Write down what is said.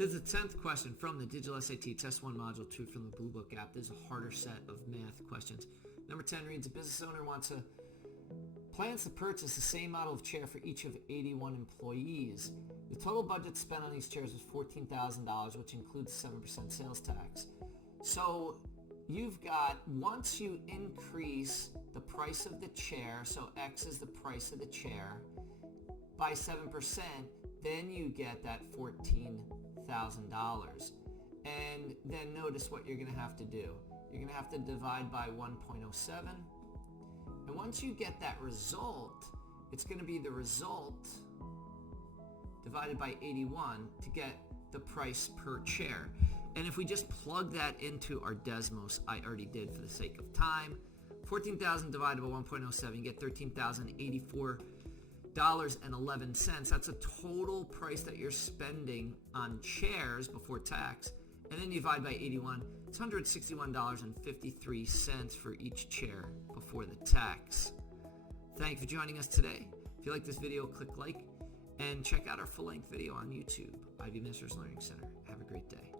This is the 10th question from the Digital SAT Test 1 Module 2 from the Bluebook app. This is a harder set of math questions. Number 10 reads, a business owner plans to purchase the same model of chair for each of 81 employees. The total budget spent on these chairs was $14,000, which includes 7% sales tax. So you've got, once you increase the price of the chair, so X is the price of the chair, by 7%, then you get that $14,000. And then notice what you're going to have to do. You're going to have to divide by 1.07. And once you get that result, it's going to be the result divided by 81 to get the price per chair. And if we just plug that into our Desmos, I already did for the sake of time, 14,000 divided by 1.07, you get $13,084.11. That's a total price that you're spending on chairs before tax. And then you divide by 81, it's $161.53 for each chair before the tax. Thank you for joining us today. If you like this video, click like and check out our full-length video on YouTube, Ivy Masters Learning Center. Have a great day.